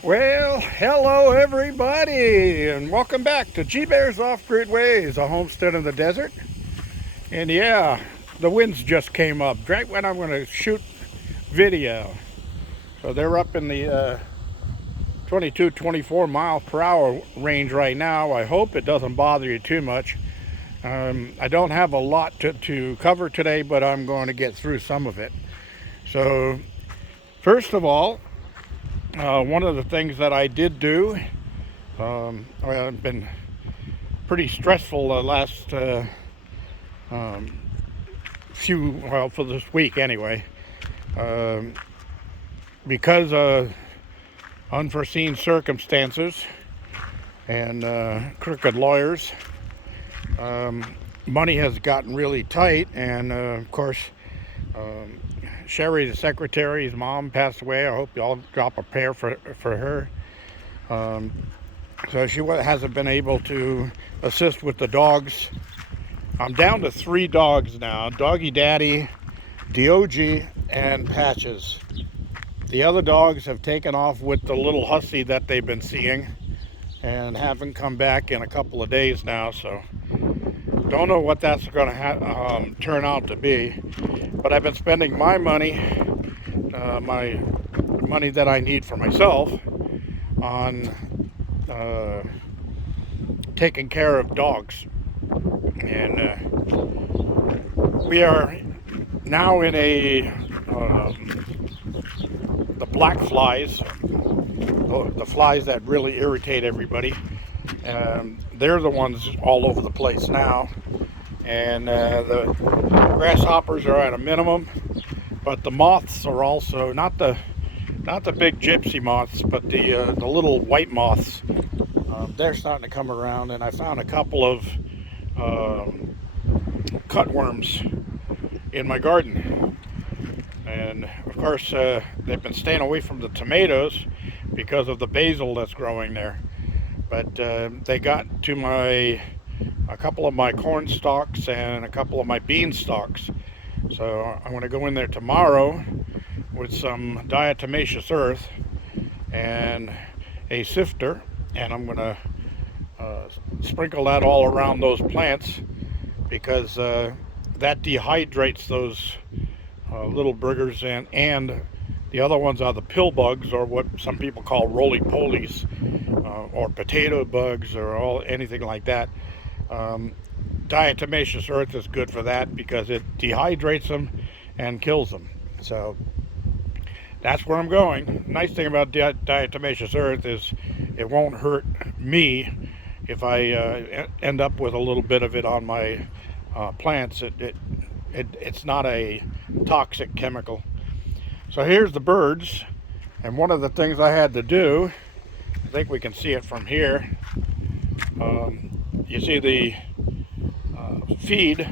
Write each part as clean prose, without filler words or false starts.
Well, hello everybody, and welcome back to G Bear's Off-Grid Ways, a homestead in the desert. And yeah, the winds just came up right when I'm going to shoot video. So they're up in the 22, 24 mile per hour range right now. I hope it doesn't bother you too much. I don't have a lot to cover today, but I'm going to get through some of it. So first of all, one of the things that I did do, well, I've been pretty stressful the last well, for this week anyway, um, because of unforeseen circumstances and crooked lawyers. Money has gotten really tight, and of course, um, Sherry, the secretary's mom, passed away. I hope you all drop a prayer for her. Um, so she hasn't been able to assist with the dogs. I'm down to 3 dogs now: Doggy Daddy, DOG, and Patches. The other dogs have taken off with the little hussy that they've been seeing and haven't come back in a couple of days now, so don't know what that's going to turn out to be. But I've been spending my money that I need for myself on taking care of dogs. And we are now in the black flies, the flies that really irritate everybody. They're the ones all over the place now, and the grasshoppers are at a minimum, but the moths are also not the big gypsy moths, but the little white moths. They're starting to come around, and I found a couple of cutworms in my garden. And of course, they've been staying away from the tomatoes because of the basil that's growing there. But they got to a couple of my corn stalks and a couple of my bean stalks. So I'm going to go in there tomorrow with some diatomaceous earth and a sifter, and I'm going to sprinkle that all around those plants, because that dehydrates those little burgers, and the other ones are the pill bugs, or what some people call roly-polies, or potato bugs, or anything like that. Diatomaceous earth is good for that because it dehydrates them and kills them. So that's where I'm going. Nice thing about diatomaceous earth is it won't hurt me if I end up with a little bit of it on my plants. It's not a toxic chemical. So here's the birds, and one of the things I had to do, I think we can see it from here. You see the feed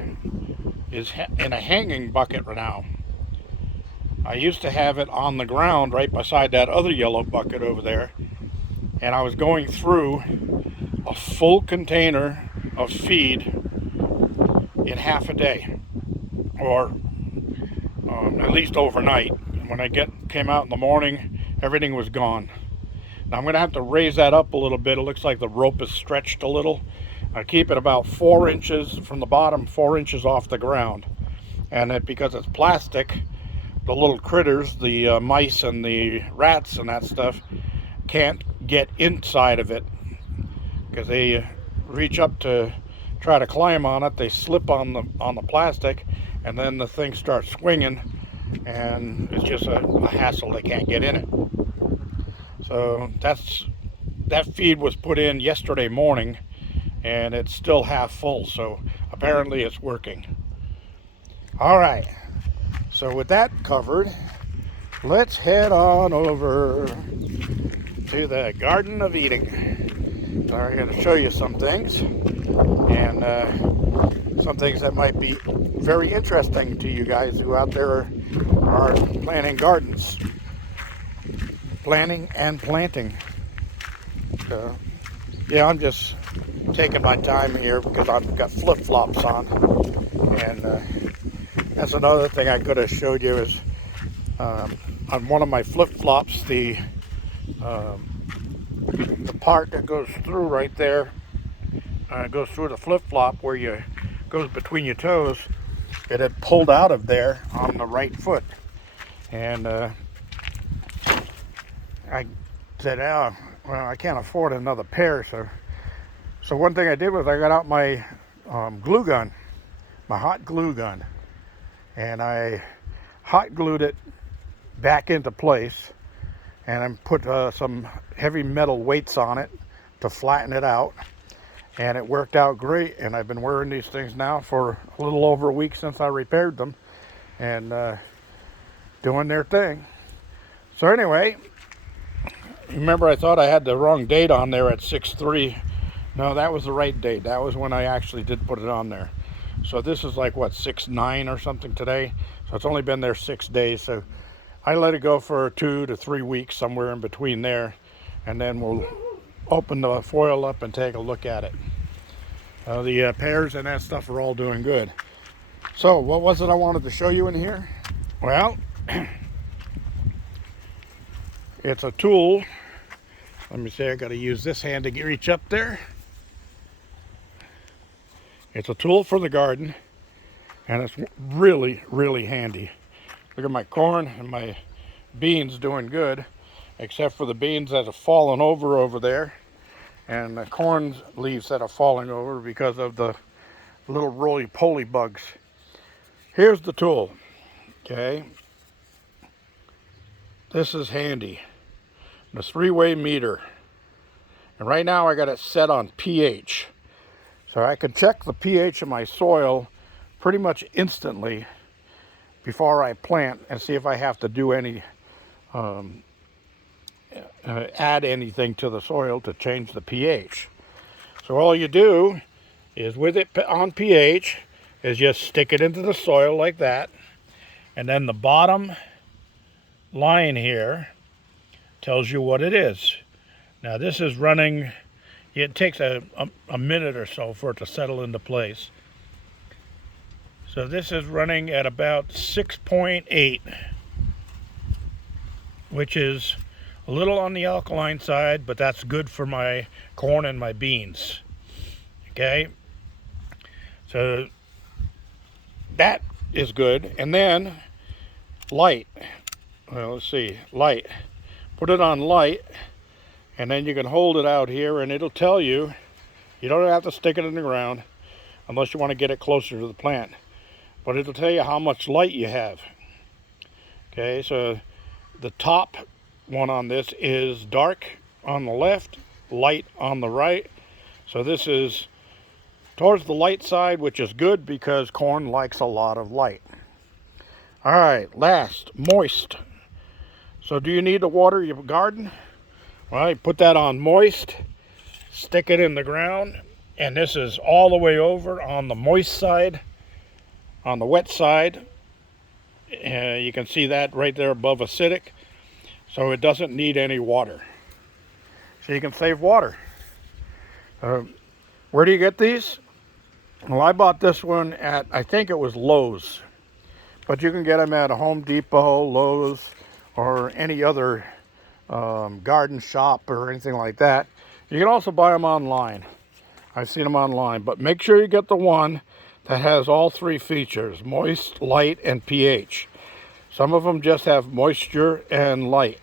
is in a hanging bucket right now. I used to have it on the ground right beside that other yellow bucket over there, and I was going through a full container of feed in half a day, or at least overnight. When I came out in the morning, everything was gone. Now I'm going to have to raise that up a little bit. It looks like the rope is stretched a little. I keep it about 4 inches from the bottom, 4 inches off the ground. And because it's plastic, the little critters, the mice and the rats and that stuff, can't get inside of it, because they reach up to try to climb on it. They slip on the plastic, and then the thing starts swinging, and it's just a hassle. They can't get in it. So that feed was put in yesterday morning, and it's still half full, so apparently it's working. All right, so with that covered, let's head on over to the Garden of Eden. So I'm going to show you some things, and some things that might be very interesting to you guys who out there are planting gardens. Planting and planting. So, yeah, I'm just taking my time here because I've got flip-flops on, and that's another thing I could have showed you is on one of my flip-flops, the the part that goes through right there, goes through the flip-flop where you goes between your toes. It had pulled out of there on the right foot, and I said, "Oh, well, I can't afford another pair." So one thing I did was I got out my glue gun, my hot glue gun, and I hot glued it back into place, and I put some heavy metal weights on it to flatten it out, and it worked out great. And I've been wearing these things now for a little over a week since I repaired them, and doing their thing. So anyway, remember I thought I had the wrong date on there at 6/3. No, that was the right date. That was when I actually did put it on there. So this is like, what, 6/9 or something today? So it's only been there 6 days. So I let it go for 2 to 3 weeks, somewhere in between there. And then we'll open the foil up and take a look at it. The pears and that stuff are all doing good. So what was it I wanted to show you in here? Well, it's a tool. Let me see, I got to use this hand to reach up there. It's a tool for the garden, and it's really, really handy. Look at my corn and my beans doing good, except for the beans that have fallen over there, and the corn leaves that are falling over because of the little roly-poly bugs. Here's the tool, okay? This is handy. The 3-way meter. And right now I got it set on pH. So I can check the pH of my soil pretty much instantly before I plant and see if I have to do any, add anything to the soil to change the pH. So all you do is, with it on pH, is just stick it into the soil like that. And then the bottom line here tells you what it is. Now this is running, it takes a minute or so for it to settle into place. So this is running at about 6.8, which is a little on the alkaline side, but that's good for my corn and my beans. Okay, so that is good. And then light. Well, let's see, light. Put it on light, and then you can hold it out here, and it'll tell you. You don't have to stick it in the ground unless you want to get it closer to the plant, but it'll tell you how much light you have. Okay, so the top one on this is dark on the left, light on the right. So this is towards the light side, which is good because corn likes a lot of light. All right, last, moist. So do you need to water your garden? Well, you put that on moist, stick it in the ground, and this is all the way over on the moist side. On the wet side, you can see that right there above acidic, so it doesn't need any water. So you can save water. Where do you get these? Well, I bought this one at, I think it was Lowe's, but you can get them at a Home Depot, Lowe's, or any other garden shop or anything like that. You can also buy them online. I've seen them online, but make sure you get the one that has all three features: moist, light, and pH. Some of them just have moisture and light.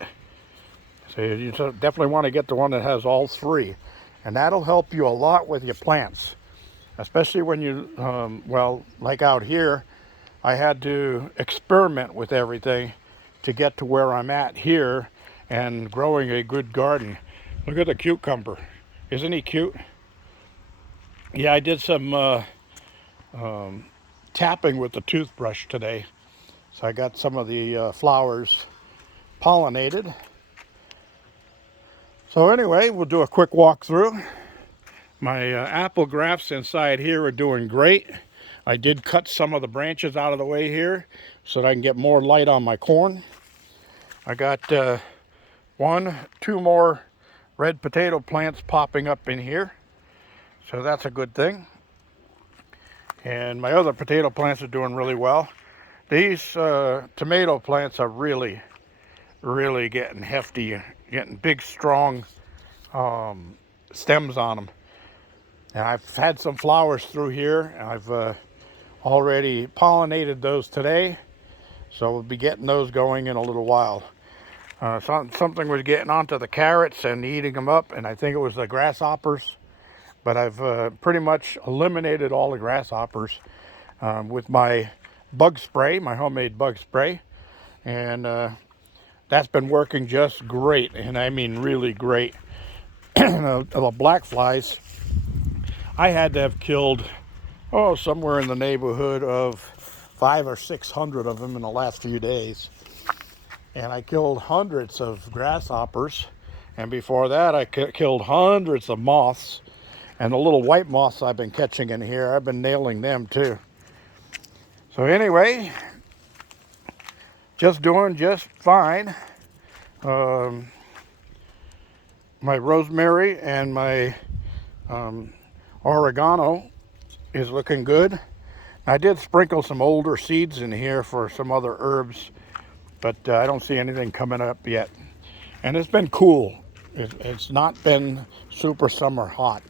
So you definitely want to get the one that has all three. And that'll help you a lot with your plants. Especially when you, well, like out here, I had to experiment with everything to get to where I'm at here and growing a good garden. Look at the cucumber. Isn't he cute? Yeah, I did some tapping with the toothbrush today. So I got some of the flowers pollinated. So anyway, we'll do a quick walkthrough. My apple grafts inside here are doing great. I did cut some of the branches out of the way here so that I can get more light on my corn. I got 2 more red potato plants popping up in here, so that's a good thing. And my other potato plants are doing really well. These tomato plants are really getting hefty, getting big, strong stems on them. And I've had some flowers through here. I've already pollinated those today, so we'll be getting those going in a little while. Something was getting onto the carrots and eating them up, and I think it was the grasshoppers. But I've pretty much eliminated all the grasshoppers with my bug spray, my homemade bug spray. And that's been working just great, and I mean really great. The black flies, I had to have killed, somewhere in the neighborhood of 500 or 600 of them in the last few days. And I killed hundreds of grasshoppers. And before that, I killed hundreds of moths. And the little white moths I've been catching in here, I've been nailing them too. So anyway, just doing just fine. My rosemary and my oregano is looking good. I did sprinkle some older seeds in here for some other herbs, but I don't see anything coming up yet. And it's been cool. It's not been super summer hot.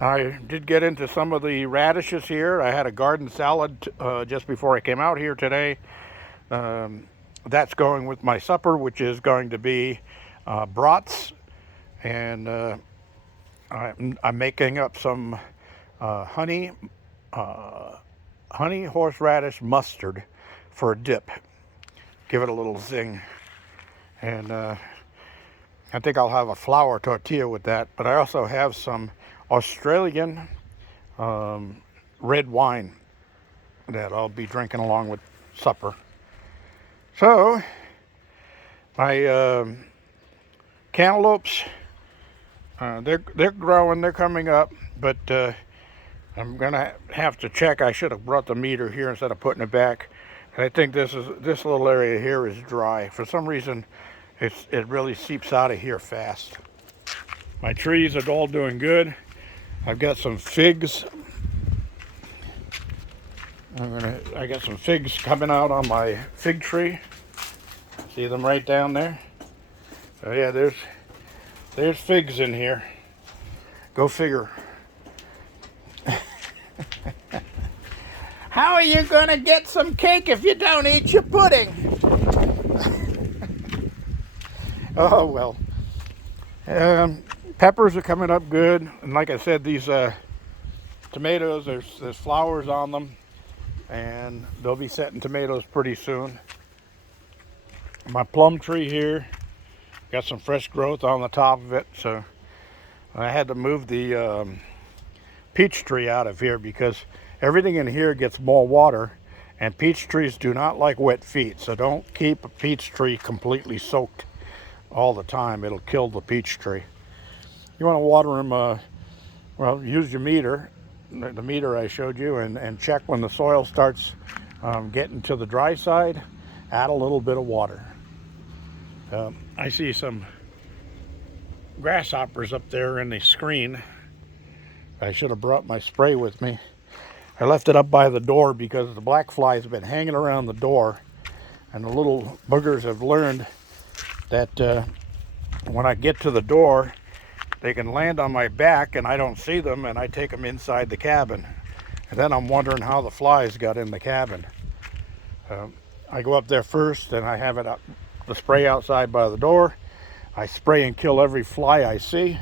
I did get into some of the radishes here. I had a garden salad just before I came out here today. That's going with my supper, which is going to be brats. And I'm making up some honey horseradish mustard for a dip. Give it a little zing. And I think I'll have a flour tortilla with that. But I also have some Australian red wine that I'll be drinking along with supper. So my cantaloupes, they're growing, they're coming up, but I'm gonna have to check. I should have brought the meter here instead of putting it back. And I think this little area here is dry. For some reason, it really seeps out of here fast. My trees are all doing good. I've got some figs. I got some figs coming out on my fig tree. See them right down there? So yeah, there's figs in here. Go figure. How are you gonna get some cake if you don't eat your pudding? Oh well. Peppers are coming up good, and like I said, these tomatoes, there's flowers on them, and they'll be setting tomatoes pretty soon. My plum tree here got some fresh growth on the top of it, so I had to move the peach tree out of here because everything in here gets more water, and peach trees do not like wet feet, so don't keep a peach tree completely soaked all the time. It'll kill the peach tree. You want to water them, well, use your meter, the meter I showed you, and check when the soil starts getting to the dry side. Add a little bit of water. I see some grasshoppers up there in the screen. I should have brought my spray with me. I left it up by the door because the black flies have been hanging around the door, and the little boogers have learned that when I get to the door, they can land on my back and I don't see them, and I take them inside the cabin. And then I'm wondering how the flies got in the cabin. I go up there first, and I have it up, the spray outside by the door. I spray and kill every fly I see,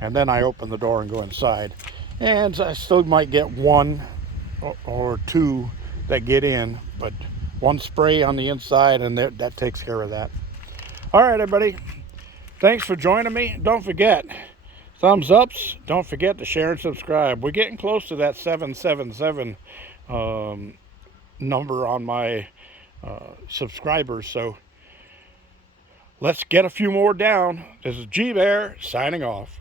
and then I open the door and go inside. And I still might get one or two that get in, but one spray on the inside, and that takes care of that. All right, everybody. Thanks for joining me. Don't forget, thumbs ups. Don't forget to share and subscribe. We're getting close to that 777 number on my subscribers, so let's get a few more down. This is G Bear signing off.